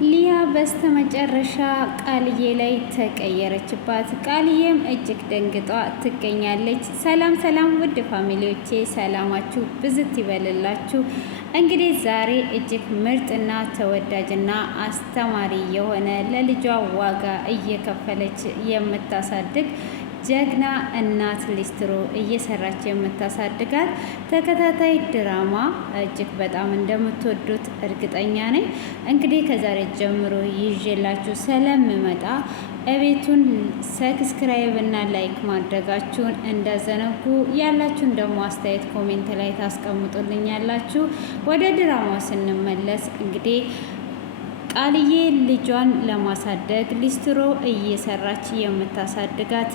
ሊያ በስተመጨረሻ ቃልዬ ላይ ተቀየረችባት። ቃልዬም እጅግ ደንግጧ ትገኛለች። ሰላም ሰላም፣ ውድ ፋሚሊዎቼ ሰላማችሁ ብዝት ይበልላችሁ። እንግዲህ ዛሬ እጅግ ምርጥና ተወዳጅና አስተማሪ የሆነ ለልጇ ዋጋ እየከፈለች የምታሳድግ ጀግና እናት ሊስትሮ እየሰራች የምታሳድጋት ተከታታይ ድራማ እጅግ በጣም እንደምትወዱት እርግጠኛ ነኝ። እንግዲህ ከዛሬ ጀምሮ ይዤላችሁ ስለምመጣ እቤቱን ሰብስክራይብ እና ላይክ ማድረጋችሁን እንዳዘነጉ፣ ያላችሁን ደግሞ አስተያየት ኮሜንት ላይ ታስቀምጡልኛላችሁ። ወደ ድራማው ስንመለስ እንግዲህ ቃልዬ ልጇን ለማሳደግ ሊስትሮ እየሰራች የምታሳድጋት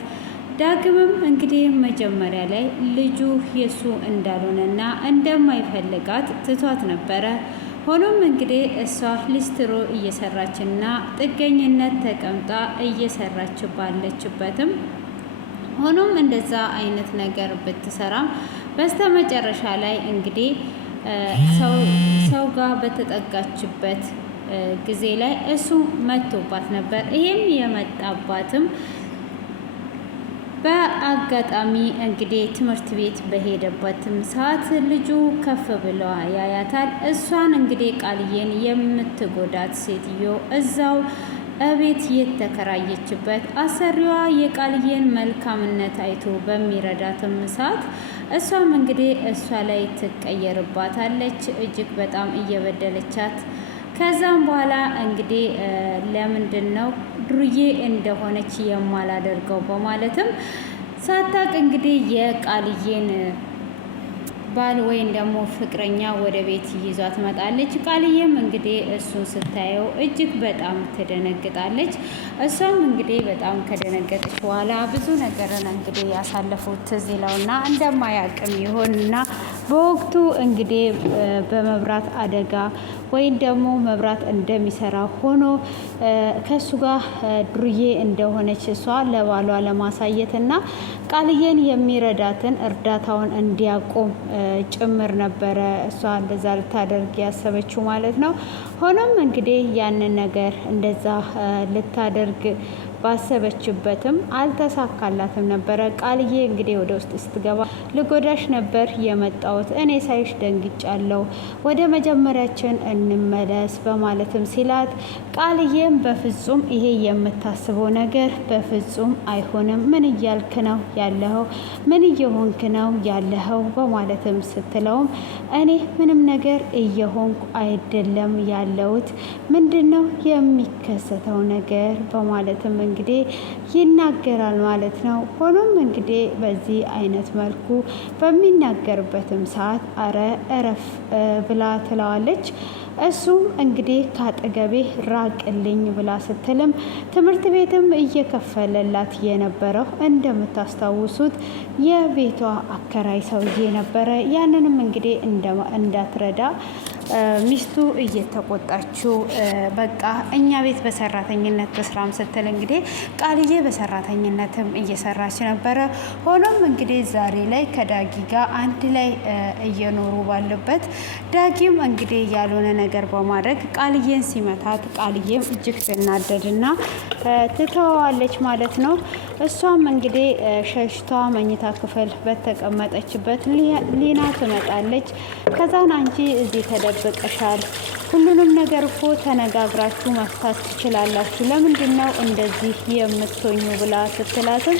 ዳግምም እንግዲህ መጀመሪያ ላይ ልጁ የሱ እንዳልሆነና እንደማይፈልጋት ትቷት ነበረ። ሆኖም እንግዲህ እሷ ሊስትሮ እየሰራችና ጥገኝነት ተቀምጣ እየሰራች ባለችበትም ሆኖም እንደዛ አይነት ነገር ብትሰራም በስተመጨረሻ ላይ እንግዲህ ሰው ጋር በተጠጋችበት ጊዜ ላይ እሱ መጥቶባት ነበር። ይሄም የመጣባትም በአጋጣሚ እንግዲህ ትምህርት ቤት በሄደበትም ሰዓት ልጁ ከፍ ብሎ ያያታል። እሷን እንግዲህ ቃልዬን የምትጎዳት ሴትዮ እዛው እቤት የተከራየችበት አሰሪዋ የቃልዬን መልካምነት አይቶ በሚረዳትም ሰዓት እሷም እንግዲህ እሷ ላይ ትቀየርባታለች፣ እጅግ በጣም እየበደለቻት። ከዛም በኋላ እንግዲህ ለምንድን ነው ዱርዬ እንደሆነች የማላደርገው በማለትም ሳታቅ እንግዲህ የቃልዬን ባል ወይም ደግሞ ፍቅረኛ ወደ ቤት ይዟት መጣለች። ቃልዬም እንግዲህ እሱን ስታየው እጅግ በጣም ትደነግጣለች። እሷም እንግዲህ በጣም ከደነገጠች በኋላ ብዙ ነገርን እንግዲህ ያሳለፉት ትዝ ይለውና እንደማያቅም ይሆንና በወቅቱ እንግዲህ በመብራት አደጋ ወይም ደግሞ መብራት እንደሚሰራ ሆኖ ከሱ ጋር ዱርዬ እንደሆነች እሷ ለባሏ ለማሳየት እና ቃልዬን የሚረዳትን እርዳታውን እንዲያቆም ጭምር ነበረ እሷ እንደዛ ልታደርግ ያሰበችው ማለት ነው። ሆኖም እንግዲህ ያንን ነገር እንደዛ ልታደርግ ባሰበችበትም አልተሳካላትም ነበረ። ቃልዬ እንግዲህ ወደ ውስጥ ስትገባ ልጎዳሽ ነበር የመጣሁት፣ እኔ ሳይሽ ደንግጫለሁ፣ ወደ መጀመሪያችን እንመለስ በማለትም ሲላት ቃልዬም በፍጹም ይሄ የምታስበው ነገር በፍጹም አይሆንም፣ ምን እያልክ ነው ያለኸው? ምን እየሆንክ ነው ያለኸው? በማለትም ስትለውም እኔ ምንም ነገር እየሆንኩ አይደለም ያለሁት፣ ምንድን ነው የሚከሰተው ነገር? በማለትም እንግዲህ ይናገራል ማለት ነው። ሆኖም እንግዲህ በዚህ አይነት መልኩ በሚናገርበትም ሰዓት አረ እረፍ ብላ ትለዋለች። እሱም እንግዲህ ካጠገቤ ራቅልኝ ብላ ስትልም ትምህርት ቤትም እየከፈለላት የነበረው እንደምታስታውሱት የቤቷ አከራይ ሰውዬ ነበረ። ያንንም እንግዲህ እንዳትረዳ ሚስቱ እየተቆጣችው በቃ እኛ ቤት በሰራተኝነት በስራም ስትል እንግዲህ ቃልዬ በሰራተኝነትም እየሰራች ነበረ። ሆኖም እንግዲህ ዛሬ ላይ ከዳጊ ጋር አንድ ላይ እየኖሩ ባለበት ዳጊም እንግዲህ ያልሆነ ነገር በማድረግ ቃልዬን ሲመታት ቃልዬም እጅግ ትናደድና ትተዋዋለች ማለት ነው። እሷም እንግዲህ ሸሽቷ መኝታ ክፍል በተቀመጠችበት ሊና ትመጣለች። ከዛን አንቺ እዚህ ተደብቀሻል፣ ሁሉንም ነገር እኮ ተነጋግራችሁ መፍታት ትችላላችሁ፣ ለምንድን ነው እንደዚህ የምትሆኙ ብላ ስትላትም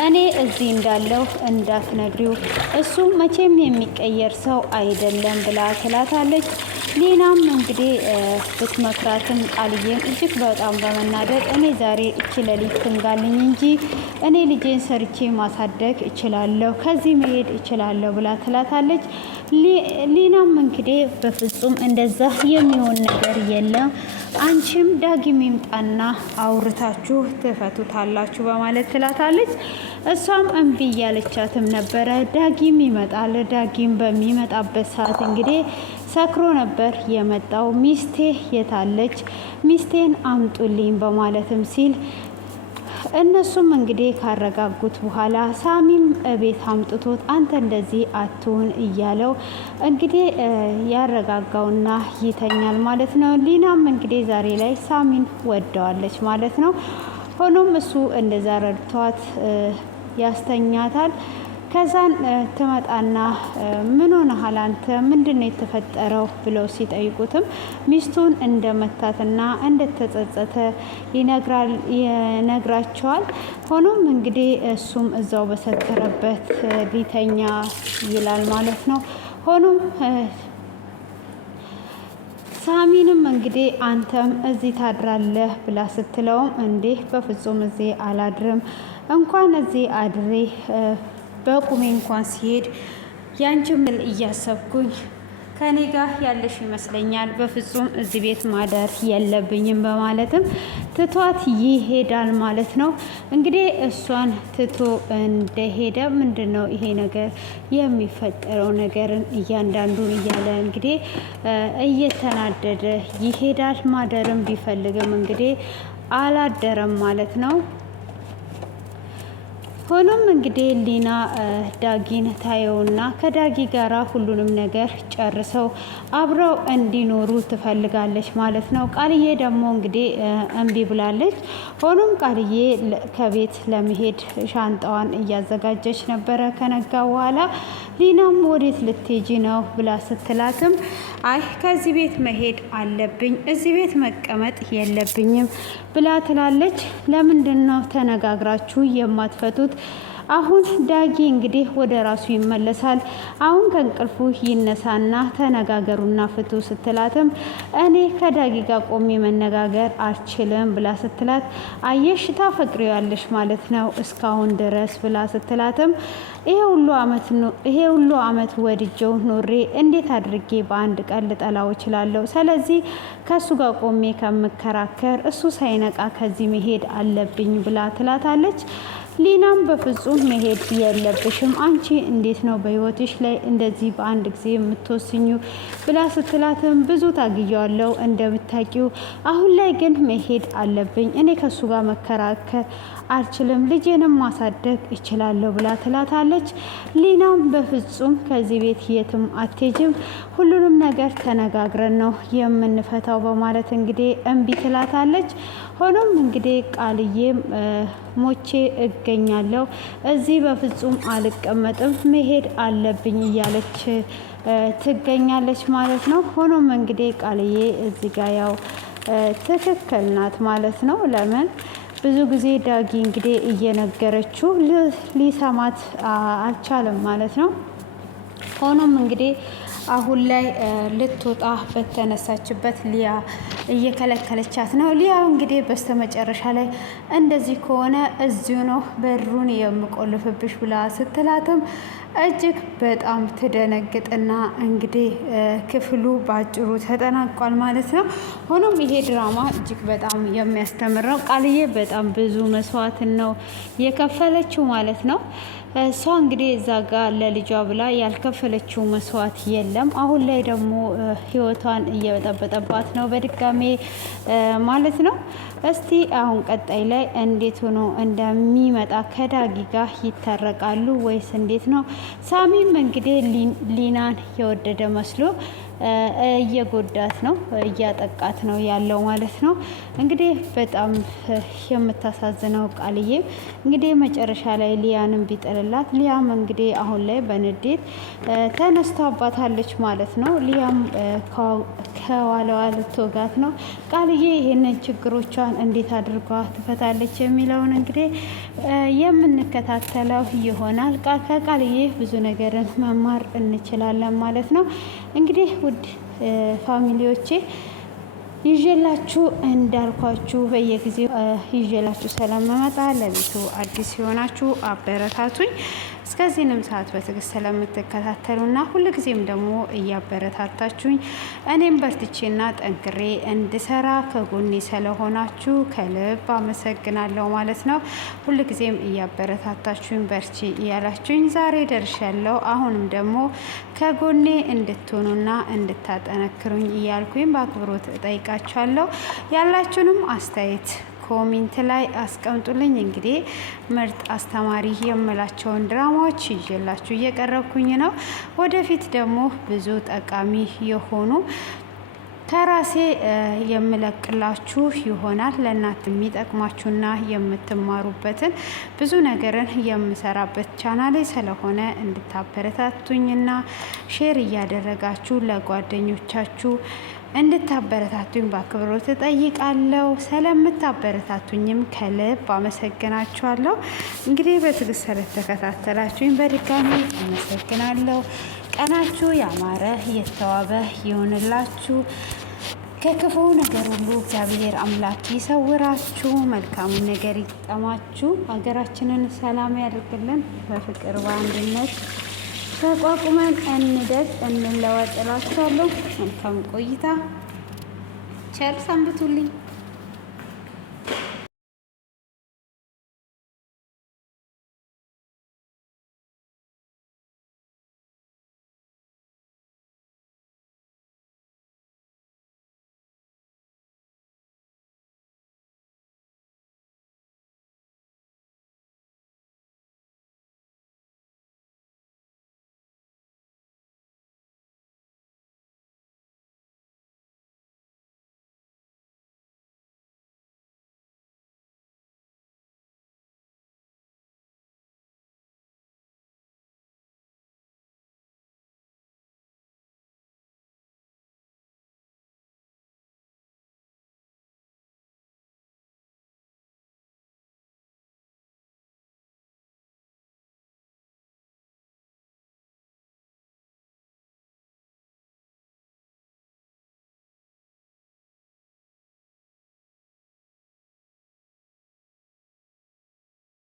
እኔ እዚህ እንዳለው እንዳትነግሪው፣ እሱ መቼም የሚቀየር ሰው አይደለም ብላ ትላታለች። ሊናም እንግዲህ ብትመክራትም ቃልዬም እጅግ በጣም በመናደድ እኔ ዛሬ እቺ ሌሊት ትንጋልኝ እንጂ እኔ ልጄን ሰርቼ ማሳደግ እችላለሁ፣ ከዚህ መሄድ እችላለሁ ብላ ትላታለች። ሊናም እንግዲህ በፍጹም እንደዛ የሚሆን ነገር የለም፣ አንቺም ዳጊም ይምጣና አውርታችሁ ትፈቱታላችሁ በማለት ትላታለች። እሷም እምቢ እያለቻትም ነበረ። ዳጊም ይመጣል። ዳጊም በሚመጣበት ሰዓት እንግዲህ ሰክሮ ነበር የመጣው። ሚስቴ የታለች? ሚስቴን አምጡልኝ በማለትም ሲል እነሱም እንግዲህ ካረጋጉት በኋላ ሳሚም ቤት አምጥቶት አንተ እንደዚህ አትሁን እያለው እንግዲህ ያረጋጋውና ይተኛል ማለት ነው። ሊናም እንግዲህ ዛሬ ላይ ሳሚን ወደዋለች ማለት ነው። ሆኖም እሱ እንደዛ ረድቷት ያስተኛታል። ከዛን ትመጣና ምን ሆነሃል አንተ ምንድነው የተፈጠረው ብለው ሲጠይቁትም ሚስቱን እንደመታትና እንደተጸጸተ ይነግራቸዋል። ሆኖም እንግዲህ እሱም እዛው በሰከረበት ሊተኛ ይላል ማለት ነው። ሆኖም ሳሚንም እንግዲህ አንተም እዚህ ታድራለህ ብላ ስትለውም እንዴ በፍጹም እዚህ አላድርም፣ እንኳን እዚህ አድሬ በቁሜ እንኳን ሲሄድ ያንቺን ምል እያሰብኩኝ ከኔ ጋር ያለሽ ይመስለኛል፣ በፍጹም እዚህ ቤት ማደር የለብኝም በማለትም ትቷት ይሄዳል ማለት ነው። እንግዲህ እሷን ትቶ እንደሄደ ምንድን ነው ይሄ ነገር የሚፈጠረው ነገርን እያንዳንዱን እያለ እንግዲህ እየተናደደ ይሄዳል። ማደርም ቢፈልግም እንግዲህ አላደረም ማለት ነው። ሆኖም እንግዲህ ሊና ዳጊን ታየውና ከዳጊ ጋራ ሁሉንም ነገር ጨርሰው አብረው እንዲኖሩ ትፈልጋለች ማለት ነው። ቃልዬ ደግሞ እንግዲህ እምቢ ብላለች። ሆኖም ቃልዬ ከቤት ለመሄድ ሻንጣዋን እያዘጋጀች ነበረ ከነጋ በኋላ። ሊናም ወዴት ልትሄጂ ነው ብላ ስትላትም አይ ከዚህ ቤት መሄድ አለብኝ፣ እዚህ ቤት መቀመጥ የለብኝም ብላ ትላለች። ለምንድን ነው ተነጋግራችሁ የማትፈቱት? አሁን ዳጊ እንግዲህ ወደ ራሱ ይመለሳል። አሁን ከእንቅልፉ ይነሳና ተነጋገሩና ፍቱ ስትላትም እኔ ከዳጊ ጋር ቆሜ መነጋገር አልችልም ብላ ስትላት አየሽ ታፈቅሪዋለሽ ማለት ነው እስካሁን ድረስ ብላ ስትላትም ይሄ ሁሉ አመት ወድጀው ኖሬ እንዴት አድርጌ በአንድ ቀን ልጠላው እችላለሁ? ስለዚህ ከሱ ጋር ቆሜ ከምከራከር እሱ ሳይነቃ ከዚህ መሄድ አለብኝ ብላ ትላታለች። ሊናም በፍጹም መሄድ የለብሽም፣ አንቺ እንዴት ነው በህይወትሽ ላይ እንደዚህ በአንድ ጊዜ የምትወስኙ ብላ ስትላትም ብዙ ታግያለሁ እንደምታውቂው፣ አሁን ላይ ግን መሄድ አለብኝ፣ እኔ ከሱ ጋር መከራከር አልችልም፣ ልጄንም ማሳደግ እችላለሁ ብላ ትላታለች። ሊናም በፍጹም ከዚህ ቤት የትም አትሄጂም፣ ሁሉንም ነገር ተነጋግረን ነው የምንፈታው በማለት እንግዲህ እምቢ ትላታለች። ሆኖም እንግዲህ ቃልዬም ሞቼ እገኛለሁ፣ እዚህ በፍጹም አልቀመጥም፣ መሄድ አለብኝ እያለች ትገኛለች ማለት ነው። ሆኖም እንግዲህ ቃልዬ እዚህ ጋ ያው ትክክል ናት ማለት ነው። ለምን ብዙ ጊዜ ዳጊ እንግዲህ እየነገረችው ሊሰማት አልቻለም ማለት ነው። ሆኖም እንግዲህ አሁን ላይ ልትወጣ በተነሳችበት ሊያ እየከለከለቻት ነው። ሊያ እንግዲህ በስተመጨረሻ ላይ እንደዚህ ከሆነ እዚሁ ነው በሩን የምቆልፍብሽ ብላ ስትላትም እጅግ በጣም ትደነግጥና እንግዲህ ክፍሉ በአጭሩ ተጠናቋል ማለት ነው። ሆኖም ይሄ ድራማ እጅግ በጣም የሚያስተምረው ቃልዬ በጣም ብዙ መስዋዕትን ነው የከፈለችው ማለት ነው። እሷ እንግዲህ እዛ ጋር ለልጇ ብላ ያልከፈለችው መስዋዕት የለም። አሁን ላይ ደግሞ ህይወቷን እየበጠበጠባት ነው በድጋሜ ማለት ነው። እስቲ አሁን ቀጣይ ላይ እንዴት ሆኖ እንደሚመጣ ከዳጊ ጋር ይታረቃሉ ወይስ እንዴት ነው? ሳሚም እንግዲህ ሊናን የወደደ መስሎ እየጎዳት ነው፣ እያጠቃት ነው ያለው ማለት ነው። እንግዲህ በጣም የምታሳዝነው ቃልዬ እንግዲህ መጨረሻ ላይ ሊያንም ቢጥልላት፣ ሊያም እንግዲህ አሁን ላይ በንዴት ተነስታባታለች ማለት ነው። ሊያም ከኋላዋ ልትወጋት ነው። ቃልዬ ይሄንን ችግሮቿን እንዴት አድርጓ ትፈታለች የሚለውን እንግዲህ የምንከታተለው ይሆናል። ከቃልዬ ብዙ ነገርን መማር እንችላለን ማለት ነው። እንግዲህ ውድ ፋሚሊዎቼ ይዤላችሁ እንዳልኳችሁ በየጊዜው ይዤላችሁ ስለምመጣ ለቤቱ አዲስ የሆናችሁ አበረታቱኝ። እስከዚህንም ሰዓት በትዕግስት ስለምትከታተሉና ሁልጊዜም ደግሞ እያበረታታችሁኝ እኔም በርትቼና ጠንክሬ እንድሰራ ከጎኔ ስለሆናችሁ ከልብ አመሰግናለሁ ማለት ነው። ሁልጊዜም እያበረታታችሁኝ በርቺ እያላችሁኝ ዛሬ ደርሻለሁ። አሁንም ደግሞ ከጎኔ እንድትሆኑና እንድታጠነክሩኝ እያልኩኝ በአክብሮት እጠይቃችኋለሁ። ያላችሁንም አስተያየት ኮሜንት ላይ አስቀምጡልኝ። እንግዲህ ምርጥ አስተማሪ የምላቸውን ድራማዎች ይዤላችሁ እየቀረብኩኝ ነው። ወደፊት ደግሞ ብዙ ጠቃሚ የሆኑ ከራሴ የምለቅላችሁ ይሆናል። ለእናንተ የሚጠቅማችሁና የምትማሩበትን ብዙ ነገርን የምሰራበት ቻናሌ ስለሆነ እንድታበረታቱኝና ሼር እያደረጋችሁ ለጓደኞቻችሁ እንድታበረታቱኝ በአክብሮት እጠይቃለሁ። ስለምታበረታቱኝም ከልብ አመሰግናችኋለሁ። እንግዲህ በትዕግስት ስለተከታተላችሁኝ በድጋሚ አመሰግናለሁ። ቀናችሁ ያማረ የተዋበ ይሆንላችሁ። ከክፉ ነገር ሁሉ እግዚአብሔር አምላክ ይሰውራችሁ። መልካሙን ነገር ይጠማችሁ። ሀገራችንን ሰላም ያድርግልን። በፍቅር በአንድነት ተቋቁመን እንደግ እንለወጥ እላችኋለሁ። መልካም ቆይታ። ቸር ሰንብቱልኝ።